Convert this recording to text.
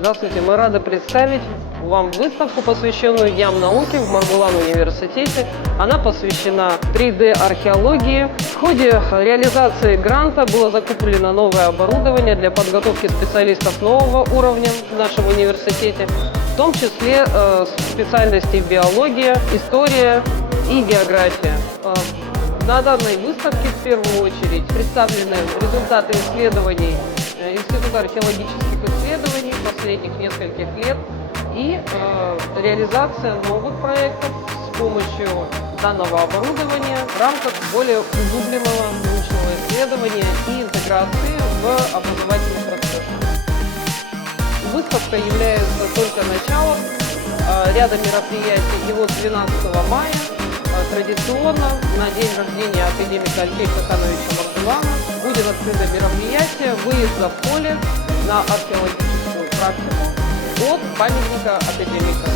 Здравствуйте, мы рады представить вам выставку, посвященную Дням науки в Маргулан университете. Она посвящена 3D-археологии. В ходе реализации гранта было закуплено новое оборудование для подготовки специалистов нового уровня в нашем университете, в том числе специальности биология, история и география. На данной выставке в первую очередь представлены результаты исследований Института археологических исследований последних нескольких лет и реализация новых проектов с помощью данного оборудования в рамках более углубленного научного исследования и интеграции в образовательный процесс. Выставка является только началом ряда мероприятий, и вот 12 мая традиционно на день рождения академика Алексея Хахановича Маргулана будет открыто мероприятие выезда в поле на археологическую практику от памятника академика.